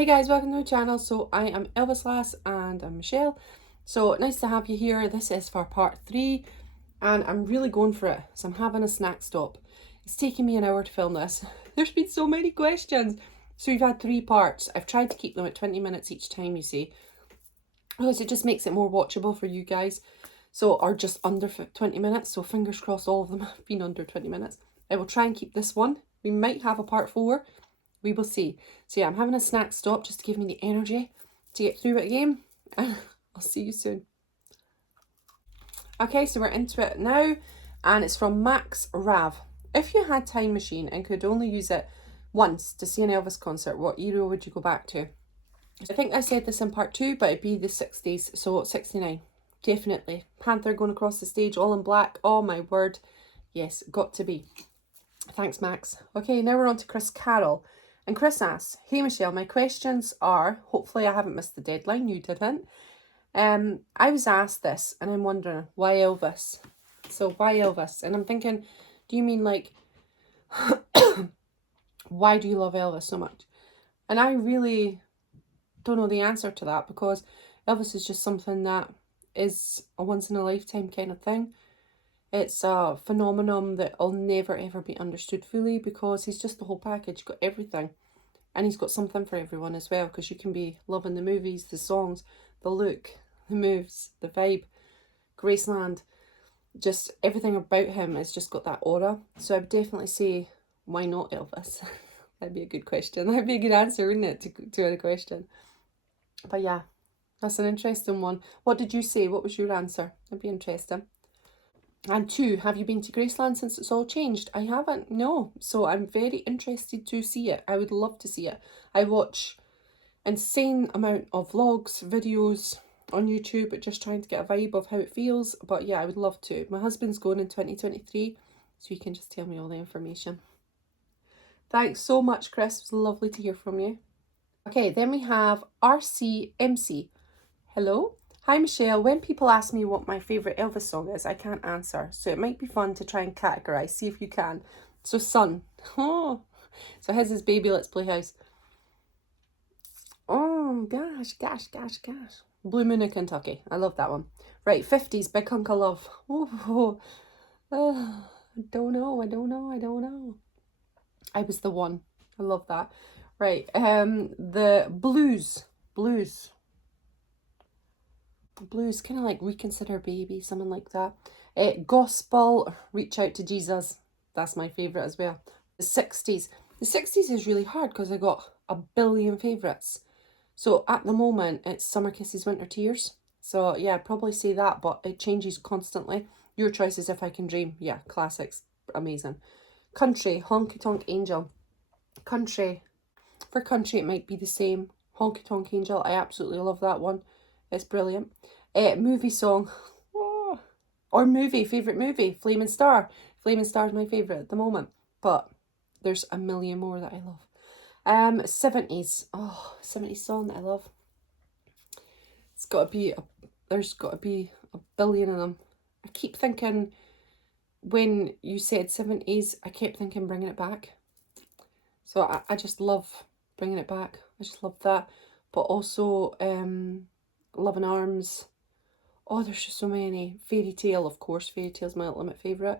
Hey guys, welcome to my channel. So I am Elvis Lass and I'm Michelle. So nice to have you here. This is for part 3 and I'm really going for it. So I'm having a snack stop. It's taking me an hour to film this. There's been so many questions. So we've had 3 parts. I've tried to keep them at 20 minutes each time, you see. Because it just makes it more watchable for you guys. So, or just under 20 minutes. So fingers crossed all of them have been under 20 minutes. I will try and keep this one. We might have a part 4. We will see. So yeah, I'm having a snack stop just to give me the energy to get through it again. And I'll see you soon. Okay, so we're into it now. And it's from Max Rav. If you had time machine and could only use it once to see an Elvis concert, what era would you go back to? I think I said this in part 2, but it'd be the 60s. So 69. Definitely. Panther going across the stage all in black. Oh my word. Yes, got to be. Thanks, Max. Okay, now we're on to Chris Carroll. And Chris asks, hey Michelle, my questions are, hopefully I haven't missed the deadline, you didn't. I was asked this and I'm wondering, why Elvis? So why Elvis? And I'm thinking, do you mean like, why do you love Elvis so much? And I really don't know the answer to that, because Elvis is just something that is a once in a lifetime kind of thing. It's a phenomenon that will never ever be understood fully, because he's just the whole package, got everything. And he's got something for everyone as well, because you can be loving the movies, the songs, the look, the moves, the vibe, Graceland, just everything about him has just got that aura. So I would definitely say, why not Elvis? That'd be a good question. That'd be a good answer, wouldn't it, to the question? But yeah, that's an interesting one. What did you say? What was your answer? That'd be interesting. And 2, have you been to Graceland since it's all changed? I haven't, no. So I'm very interested to see it. I would love to see it. I watch insane amount of vlogs, videos on YouTube, just trying to get a vibe of how it feels. But yeah, I would love to. My husband's going in 2023, so you can just tell me all the information. Thanks so much, Chris. It was lovely to hear from you. Okay, then we have RCMC. Hello. Hi Michelle, when people ask me what my favourite Elvis song is, I can't answer. So it might be fun to try and categorise, see if you can. So Sun. Oh. So his is Baby Let's Play House. Oh gosh. Blue Moon in Kentucky. I love that one. Right, 50s, Big Hunk of Love. Oh, I don't know. I Was the One. I love that. Right, the Blues, kind of like Reconsider Baby, something like that. Gospel, Reach Out to Jesus. That's my favourite as well. The 60s. The 60s is really hard because I got a billion favourites. So at the moment, it's Summer Kisses, Winter Tears. So yeah, I'd probably say that, but it changes constantly. Your choice is If I Can Dream. Yeah, classics. Amazing. Country, Honky Tonk Angel. Country. For country, it might be the same. Honky Tonk Angel. I absolutely love that one. It's brilliant. Movie song. Oh. Or movie, favourite movie. Flaming Star. Flaming Star is my favourite at the moment. But there's a million more that I love. 70s. Oh, 70s song that I love. There's got to be a billion of them. I keep thinking, when you said 70s, I kept thinking Bringing It Back. So I just love Bringing It Back. I just love that. But also, Love and Arms. Oh, there's just so many. Fairy Tale, of course. Fairy Tale's my ultimate favourite.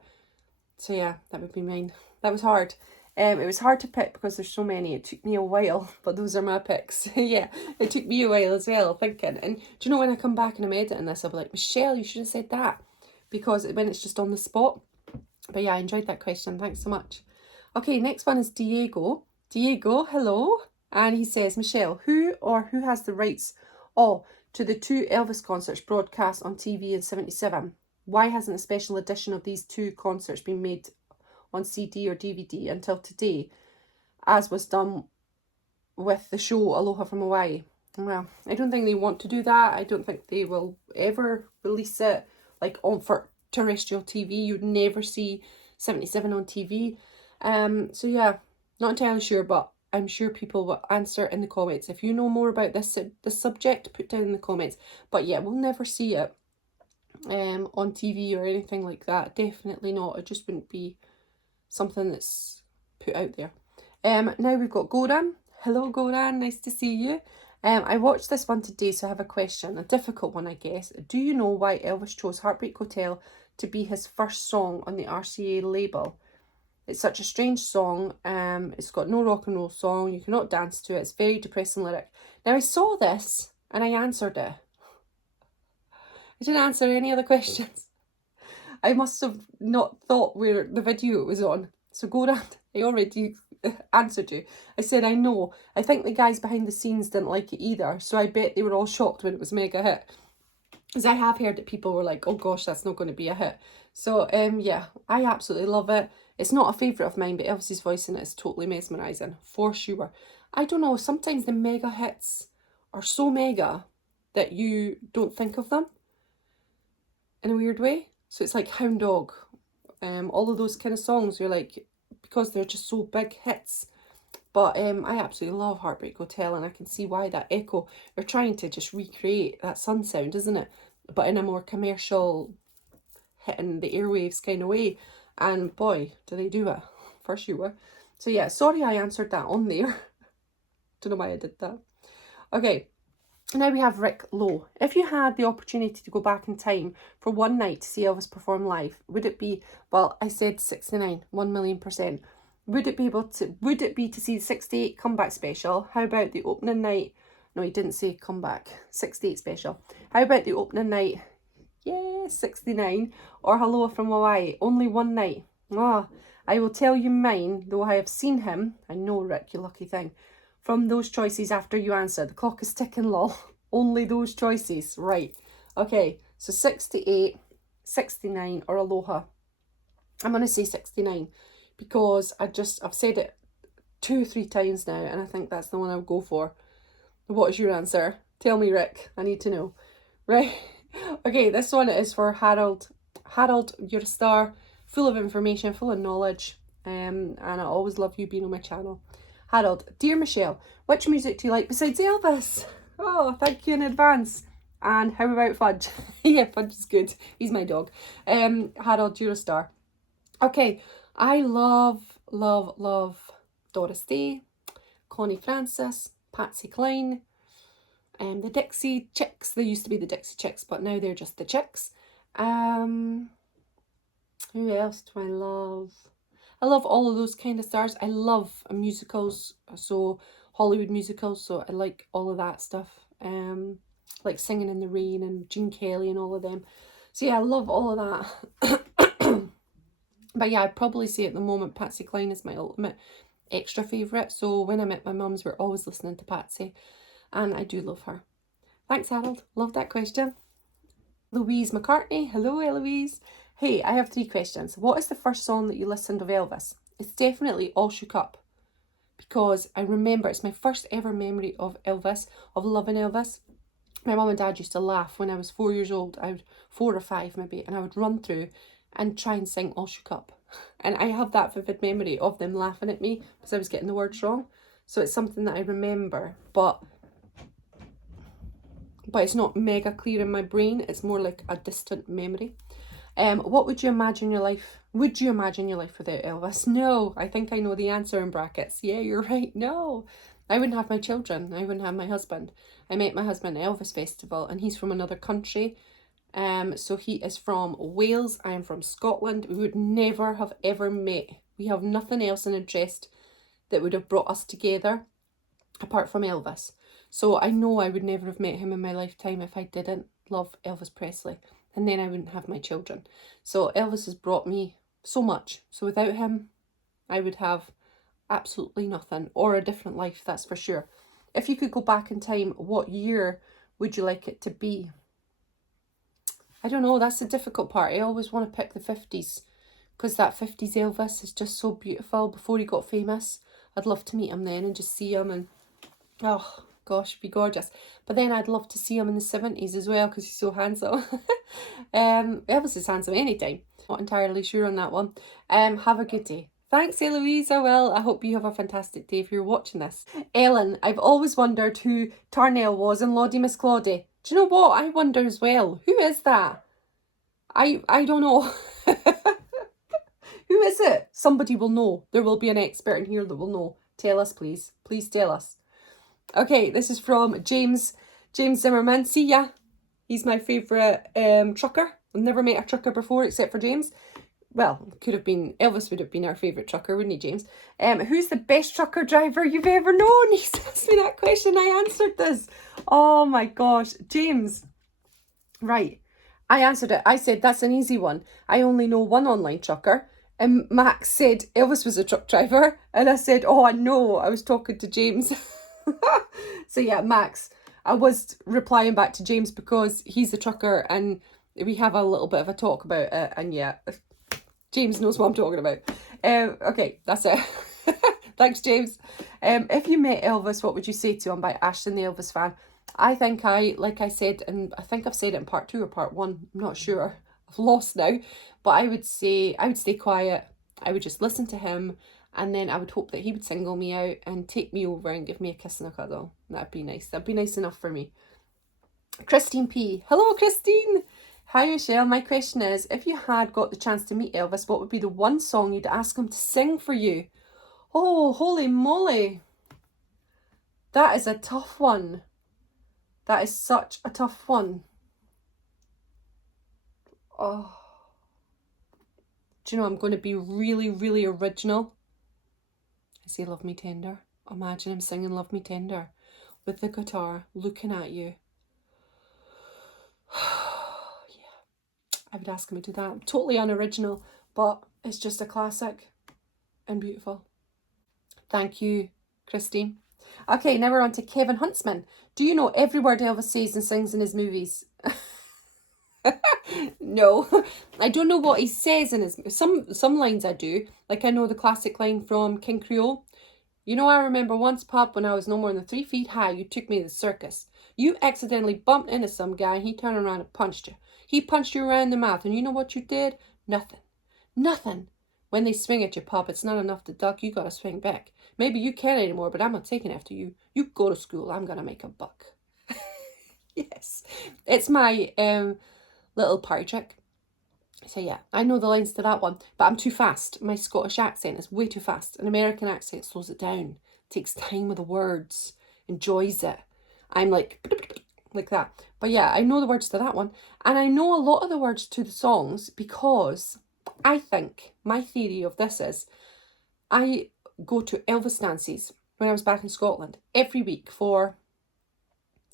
So yeah, that would be mine. That was hard. It was hard to pick because there's so many. It took me a while, but those are my picks. Yeah, it took me a while as well, thinking. And do you know, when I come back and I'm editing this, I'll be like, Michelle, you should have said that. Because when it's just on the spot. But yeah, I enjoyed that question. Thanks so much. Okay, next one is Diego. Diego, hello. And he says, Michelle, who has the rights to the 2 Elvis concerts broadcast on TV in 77? Why hasn't a special edition of these 2 concerts been made on CD or DVD until today, as was done with the show Aloha from Hawaii? Well, I don't think they want to do that. I don't think they will ever release it like on for terrestrial TV. You'd never see 77 on TV. So yeah, not entirely sure, but I'm sure people will answer in the comments. If you know more about this subject, put down in the comments. But yeah, we'll never see it on TV or anything like that. Definitely not. It just wouldn't be something that's put out there. Now we've got Goran. Hello, Goran. Nice to see you. I watched this one today, so I have a question, a difficult one, I guess. Do you know why Elvis chose Heartbreak Hotel to be his first song on the RCA label? It's such a strange song. It's got no rock and roll song. You cannot dance to it. It's very depressing lyric. Now, I saw this and I answered it. I didn't answer any other questions. I must have not thought where the video was on. So Goran, I already answered you. I said, I know. I think the guys behind the scenes didn't like it either. So I bet they were all shocked when it was mega hit. Because I have heard that people were like, oh gosh, that's not going to be a hit. So yeah, I absolutely love it. It's not a favourite of mine, but Elvis's voice in it is totally mesmerising, for sure. I don't know, sometimes the mega hits are so mega that you don't think of them in a weird way. So it's like Hound Dog, all of those kind of songs, you're like, because they're just so big hits. But I absolutely love Heartbreak Hotel, and I can see why that echo, they're trying to just recreate that sun sound, isn't it? But in a more commercial, hitting the airwaves kind of way. And boy, do they do it, for sure. So yeah, sorry I answered that on there. Don't know why I did that. Okay, now we have Rick Lowe. If you had the opportunity to go back in time for one night to see Elvis perform live, would it be, well, I said 69, 1,000,000%. Would it be to see the 68 comeback special? How about the opening night? No, he didn't say comeback. 68 special. How about the opening night? Yeah, 69. Or Hello from Hawaii. Only one night. I will tell you mine, though I have seen him. I know, Rick, you lucky thing. From those choices after you answer. The clock is ticking, lol. Only those choices. Right. Okay, so 68, 69, or Aloha. I'm going to say 69. Because I've said it 2 or 3 times now, and I think that's the one I'll go for. What is your answer? Tell me, Rick. I need to know. Right. Okay, this one is for Harold. Harold, you're a star, full of information, full of knowledge, and I always love you being on my channel. Harold, dear Michelle, which music do you like besides Elvis? Oh, thank you in advance. And how about Fudge? Yeah, Fudge is good. He's my dog. Harold, you're a star. Okay, I love Doris Day, Connie Francis, Patsy Cline, the Dixie Chicks. They used to be the Dixie Chicks, but now they're just the Chicks. Who else do I love? I love all of those kind of stars. I love musicals, so Hollywood musicals, so I like all of that stuff. Like Singing in the Rain and Gene Kelly and all of them. So yeah, I love all of that. But yeah, I'd probably say at the moment Patsy Cline is my ultimate extra favourite. So when I'm at my mum's, we're always listening to Patsy. And I do love her. Thanks, Harold. Love that question. Louise McCartney. Hello, Eloise. Hey, I have 3 questions. What is the first song that you listened of Elvis? It's definitely All Shook Up. Because I remember it's my first ever memory of Elvis, of loving Elvis. My mum and dad used to laugh when I was 4 years old. 4 or 5 maybe, and I would run through and try and sing All Shook Up. And I have that vivid memory of them laughing at me because I was getting the words wrong. So it's something that I remember, but it's not mega clear in my brain. It's more like a distant memory. What would you imagine your life? Would you imagine your life without Elvis? No, I think I know the answer in brackets. Yeah, you're right. No, I wouldn't have my children. I wouldn't have my husband. I met my husband at Elvis Festival, and he's from another country. So he is from Wales. I am from Scotland. We would never have ever met. We have nothing else in interest that would have brought us together apart from Elvis. So I know I would never have met him in my lifetime if I didn't love Elvis Presley. And then I wouldn't have my children. So Elvis has brought me so much. So without him, I would have absolutely nothing, or a different life, that's for sure. If you could go back in time, what year would you like it to be? I don't know, that's the difficult part. I always want to pick the 50s because that 50s Elvis is just so beautiful before he got famous. I'd love to meet him then and just see him, and oh gosh, it'd be gorgeous. But then I'd love to see him in the 70s as well because he's so handsome. Elvis is handsome anytime. Not entirely sure on that one. Have a good day. Thanks, Eloise. I will. I hope you have a fantastic day if you're watching this. Ellen, I've always wondered who Tarnell was in Lottie Miss Claudie. Do you know what? I wonder as well. Who is that? I don't know. Who is it? Somebody will know. There will be an expert in here that will know. Tell us, please. Please tell us. Okay, this is from James Zimmerman. See ya. He's my favourite trucker. I've never met a trucker before except for James. Well, could have been, Elvis would have been our favourite trucker, wouldn't he, James? Who's the best trucker driver you've ever known? He's asked me that question. I answered this. Oh my gosh. James. Right. I answered it. I said, that's an easy one. I only know one online trucker. And Max said Elvis was a truck driver. And I said, oh, I know. I was talking to James. So yeah, Max. I was replying back to James because he's the trucker and we have a little bit of a talk about it. And yeah, James knows what I'm talking about. Okay, that's it. Thanks, James. If you met Elvis, what would you say to him? By Ashton, the Elvis fan. I think like I said, and I think I've said it in part 2 or part 1, I'm not sure. I've lost now. But I would say, I would stay quiet. I would just listen to him. And then I would hope that he would single me out and take me over and give me a kiss and a cuddle. That'd be nice. That'd be nice enough for me. Christine P. Hello, Christine. Hi, Michelle. My question is, if you had got the chance to meet Elvis, what would be the one song you'd ask him to sing for you? Oh, holy moly. That is a tough one. That is such a tough one. Oh. Do you know, I'm going to be really, really original. I say Love Me Tender. Imagine him singing Love Me Tender with the guitar looking at you. Yeah, I would ask him to do that. Totally unoriginal, but it's just a classic and beautiful. Thank you, Christine. Okay, now we're on to Kevin Huntsman. Do you know every word Elvis says and sings in his movies? No, I don't know what he says in his... Some lines I do. Like I know the classic line from King Creole. You know, I remember once, Pop, when I was no more than 3 feet high, you took me to the circus. You accidentally bumped into some guy and he turned around and punched you. He punched you around the mouth and you know what you did? Nothing. Nothing. When they swing at you, Pop, it's not enough to duck. You gotta swing back. Maybe you can't anymore, but I'm not taking after you. You go to school. I'm gonna make a buck. Yes. It's my little party trick. So yeah, I know the lines to that one, but I'm too fast. My Scottish accent is way too fast. An American accent slows it down, takes time with the words, enjoys it. I'm like that. But yeah, I know the words to that one. And I know a lot of the words to the songs because I think my theory of this is I go to Elvis dances when I was back in Scotland every week from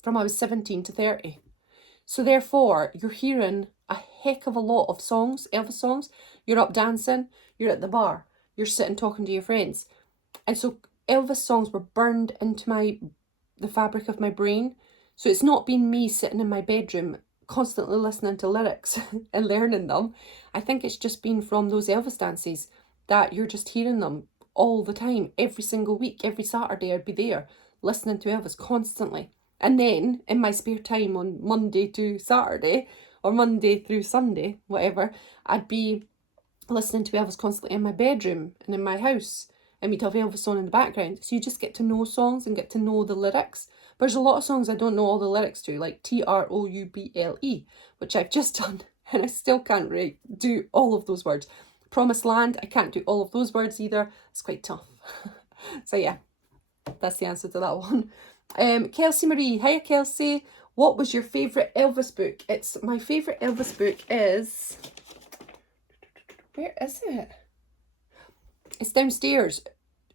I was 17 to 30. So therefore, you're hearing a heck of a lot of songs, Elvis songs. You're up dancing, you're at the bar, you're sitting talking to your friends. And so Elvis songs were burned into the fabric of my brain. So it's not been me sitting in my bedroom constantly listening to lyrics and learning them. I think it's just been from those Elvis dances that you're just hearing them all the time, every single week, every Saturday I'd be there listening to Elvis constantly. And then in my spare time on Monday to Saturday or Monday through Sunday, whatever, I'd be listening to Elvis constantly in my bedroom and in my house. And we'd have Elvis on in the background. So you just get to know songs and get to know the lyrics. But there's a lot of songs I don't know all the lyrics to, like Trouble, which I've just done. And I still can't really do all of those words. Promised Land, I can't do all of those words either. It's quite tough. So yeah, that's the answer to that one. Kelsey Marie, hiya Kelsey. What was your favourite Elvis book? My favourite Elvis book is... Where is it? It's downstairs.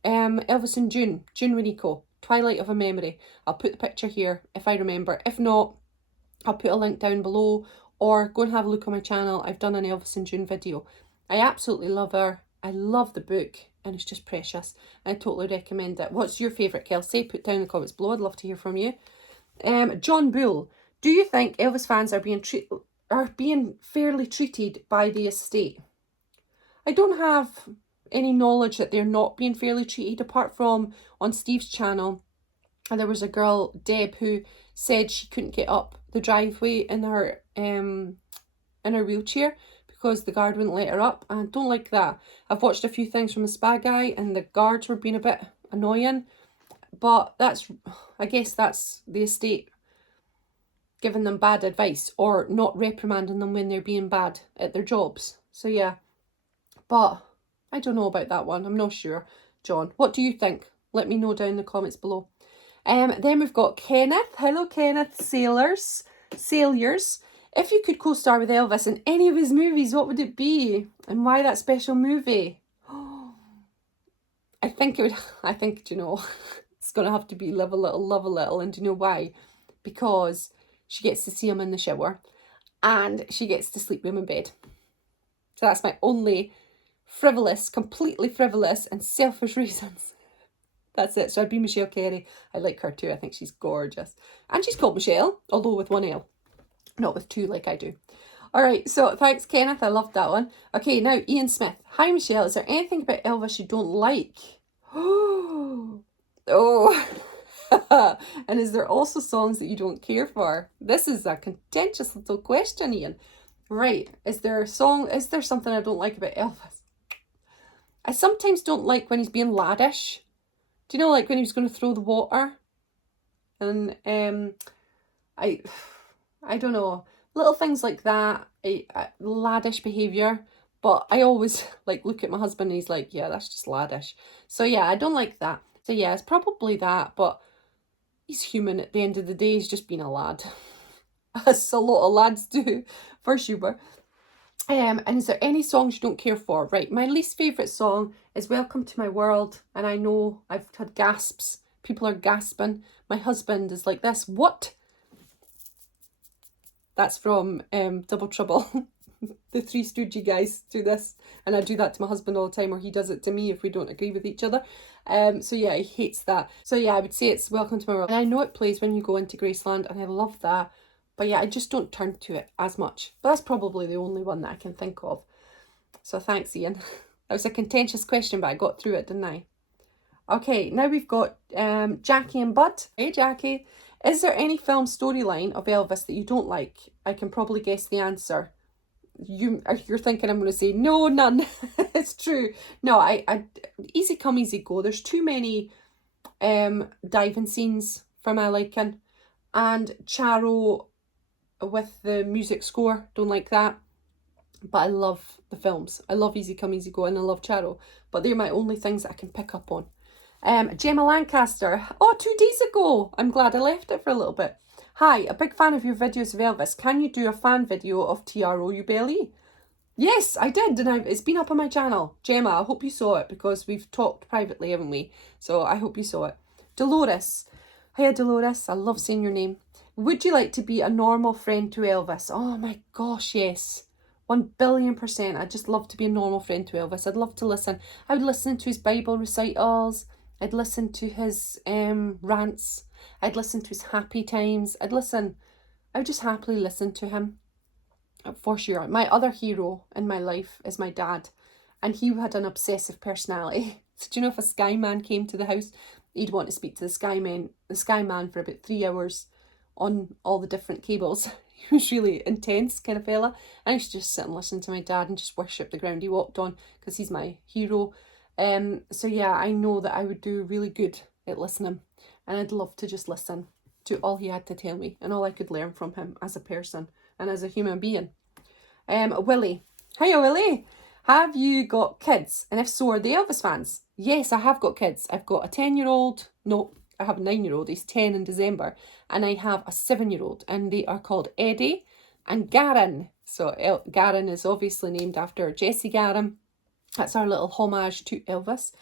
Elvis and June Renico, Twilight of a Memory. I'll put the picture here if I remember. If not, I'll put a link down below or go and have a look on my channel. I've done an Elvis and June video. I absolutely love her. I love the book and it's just precious. I totally recommend it. What's your favourite, Kelsey? Put down in the comments below. I'd love to hear from you. John Bull, do you think Elvis fans are being fairly treated by the estate? I don't have any knowledge that they're not being fairly treated, apart from on Steve's channel. And there was a girl, Deb, who said she couldn't get up the driveway in her wheelchair because the guard wouldn't let her up. And I don't like that. I've watched a few things from the Spa Guy and the guards were being a bit annoying. But I guess that's the estate giving them bad advice or not reprimanding them when they're being bad at their jobs. So yeah, but I don't know about that one. I'm not sure. John, what do you think? Let me know down in the comments below. Then we've got Kenneth. Hello, Kenneth. Sailors. If you could co-star with Elvis in any of his movies, what would it be? And why that special movie? I think, do you know, it's going to have to be Live a Little, Love a Little. And do you know why? Because she gets to see him in the shower and she gets to sleep with him in bed. So that's my only completely frivolous and selfish reasons. That's it. So I'd be Michelle Carey. I like her too. I think she's gorgeous. And she's called Michelle, although with one L, not with two like I do. All right, so thanks, Kenneth. I loved that one. Okay, now Ian Smith. Hi, Michelle. Is there anything about Elvis you don't like? Oh. And is there also songs that you don't care for? This is a contentious little question, Ian. Right. Is there something I don't like about Elvis? I sometimes don't like when he's being laddish. Do you know, like when he was going to throw the water? And I don't know. Little things like that, laddish behaviour. But I always like look at my husband and he's like, yeah, that's just laddish. So yeah, I don't like that. So yeah, it's probably that. But he's human at the end of the day. He's just being a lad. As a lot of lads do, for sure. And is there any songs you don't care for? Right, my least favourite song is Welcome to My World. And I know I've had gasps. People are gasping. My husband is like this. What? That's from Double Trouble. The Three Stooges guys do this. And I do that to my husband all the time, or he does it to me if we don't agree with each other. So yeah, he hates that. So yeah, I would say it's Welcome to My World. And I know it plays when you go into Graceland, and I love that. But yeah, I just don't turn to it as much. But that's probably the only one that I can think of. So thanks, Ian. That was a contentious question, but I got through it, didn't I? Okay, now we've got Jackie and Bud. Hey, Jackie. Is there any film storyline of Elvis that you don't like? I can probably guess the answer. You're thinking I'm going to say, no, none. It's true. No, I easy come, easy go. There's too many diving scenes for my liking. And Charo with the music score, don't like that. But I love the films. I love Easy Come Easy Go and I love Charo. But they're my only things that I can pick up on. Gemma Lancaster. Oh, 2 days ago. I'm glad I left it for a little bit. Hi, a big fan of your videos of Elvis. Can you do a fan video of TROUBLE? Yes, I did. And it's been up on my channel. Gemma, I hope you saw it because we've talked privately, haven't we? So I hope you saw it. Dolores. Hiya, Dolores. I love saying your name. Would you like to be a normal friend to Elvis? Oh my gosh, yes. 1,000,000,000%. I'd just love to be a normal friend to Elvis. I'd love to listen. I would listen to his Bible recitals. I'd listen to his rants. I'd listen to his happy times. I would just happily listen to him. For sure. My other hero in my life is my dad. And he had an obsessive personality. So do you know if a sky man came to the house, he'd want to speak to the sky man for about 3 hours on all the different cables. He was really intense kind of fella. I used to just sit and listen to my dad and just worship the ground he walked on because he's my hero. So yeah, I know that I would do really good at listening, and I'd love to just listen to all he had to tell me and all I could learn from him as a person and as a human being. Willie. Hiya, Willie. Have you got kids? And if so, are they Elvis fans? Yes, I have got kids. I've got a 10-year-old. No, I have a 9-year-old. He's 10 in December. And I have a 7-year-old. And they are called Eddie and Garen. So Garen is obviously named after Jesse Garen. That's our little homage to Elvis.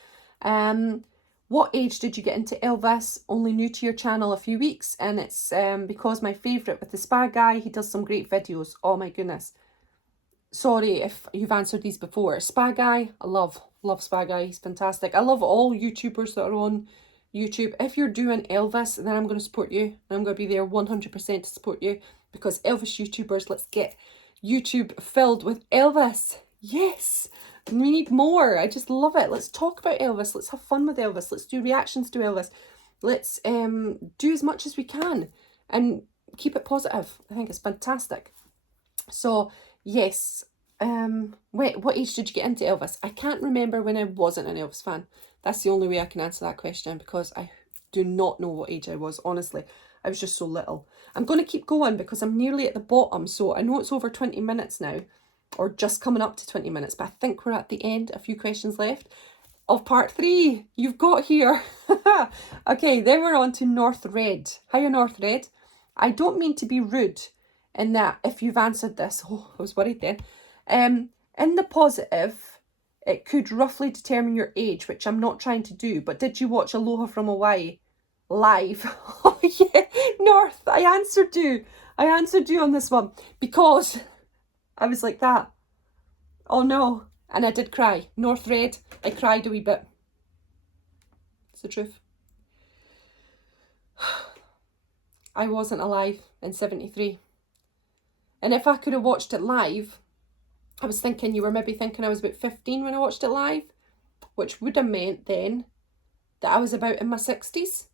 What age did you get into Elvis? Only new to your channel a few weeks. And it's because my favourite with the spa guy, he does some great videos. Oh my goodness. Sorry if you've answered these before. Spa Guy, I love Spa Guy. He's fantastic. I love all YouTubers that are on YouTube. If you're doing Elvis, then I'm going to support you. And I'm going to be there 100% to support you. Because Elvis YouTubers, let's get YouTube filled with Elvis. Yes, we need more. I just love it. Let's talk about Elvis. Let's have fun with Elvis. Let's do reactions to Elvis. Let's do as much as we can. And keep it positive. I think it's fantastic. So... yes. Wait, what age did you get into Elvis? I can't remember when I wasn't an Elvis fan. That's the only way I can answer that question because I do not know what age I was, honestly. I was just so little. I'm going to keep going because I'm nearly at the bottom. So I know it's over 20 minutes now, or just coming up to 20 minutes, but I think we're at the end. A few questions left. of part 3 you've got here. Okay, then we're on to North Red. Hiya, North Red. I don't mean to be rude in that if you've answered this, oh, I was worried then. In the positive, it could roughly determine your age, which I'm not trying to do, but did you watch Aloha from Hawaii live? Oh yeah, North, I answered you on this one because I was like that. Oh no, and I did cry. North Red, I cried a wee bit. It's the truth. I wasn't alive in 73. And if I could have watched it live, I was thinking you were maybe thinking I was about 15 when I watched it live, which would have meant then that I was about in my 60s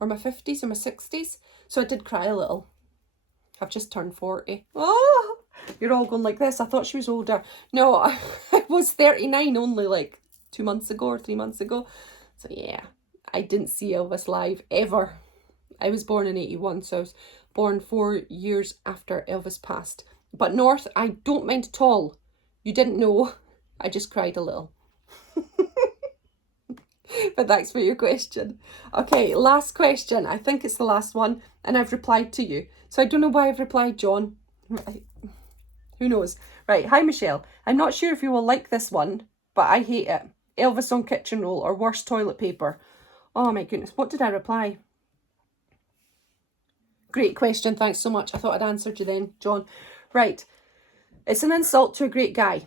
or my 50s or my 60s. So I did cry a little. I've just turned 40. Oh, you're all going like this. I thought she was older. No, I was 39 only like 2 months ago or 3 months ago. So yeah, I didn't see Elvis live ever. I was born in 81, so I was born 4 years after Elvis passed. But North, I don't mind at all. You didn't know. I just cried a little. But thanks for your question. Okay, last question. I think it's the last one, and I've replied to you. So I don't know why I've replied, John. Who knows? Right, hi Michelle. I'm not sure if you will like this one, but I hate it. Elvis on kitchen roll or worst toilet paper. Oh my goodness, what did I reply? Great question, thanks so much. I thought I'd answered you then, John. Right, it's an insult to a great guy.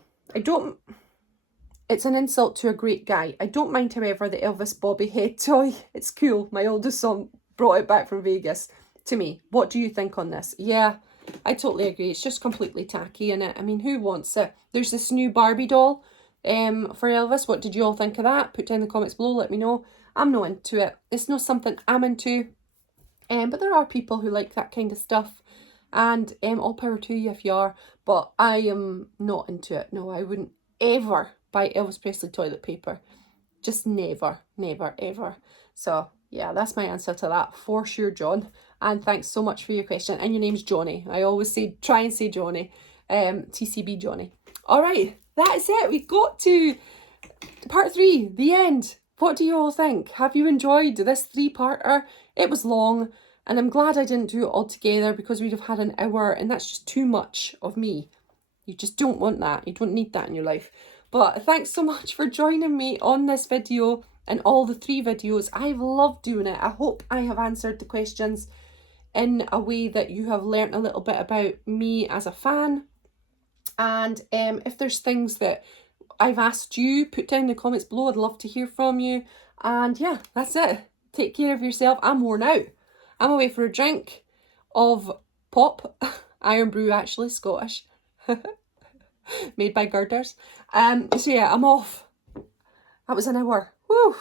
It's an insult to a great guy. I don't mind, however, the Elvis Bobby head toy. It's cool. My oldest son brought it back from Vegas to me. What do you think on this? Yeah, I totally agree. It's just completely tacky, innit? I mean, who wants it? There's this new Barbie doll for Elvis. What did you all think of that? Put down in the comments below. Let me know. I'm not into it. It's not something I'm into. But there are people who like that kind of stuff. And all power to you if you are. But I am not into it. No, I wouldn't ever buy Elvis Presley toilet paper. Just never, never, ever. So yeah, that's my answer to that for sure, John. And thanks so much for your question. And your name's Johnny. I always try and say Johnny. TCB Johnny. All right, that is it. We got to part 3, the end. What do you all think? Have you enjoyed this 3-parter? It was long, and I'm glad I didn't do it all together because we'd have had an hour, and that's just too much of me. You just don't want that. You don't need that in your life. But thanks so much for joining me on this video and all the 3 videos. I've loved doing it. I hope I have answered the questions in a way that you have learnt a little bit about me as a fan. And if there's things that I've asked you, put down in the comments below. I'd love to hear from you. And yeah, that's it. Take care of yourself. I'm worn out. I'm away for a drink of pop. Iron brew, actually, Scottish. Made by Girders. So yeah, I'm off. That was an hour. Woo!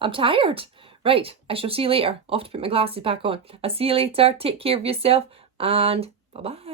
I'm tired. Right, I shall see you later. Off to put my glasses back on. I'll see you later. Take care of yourself and bye-bye.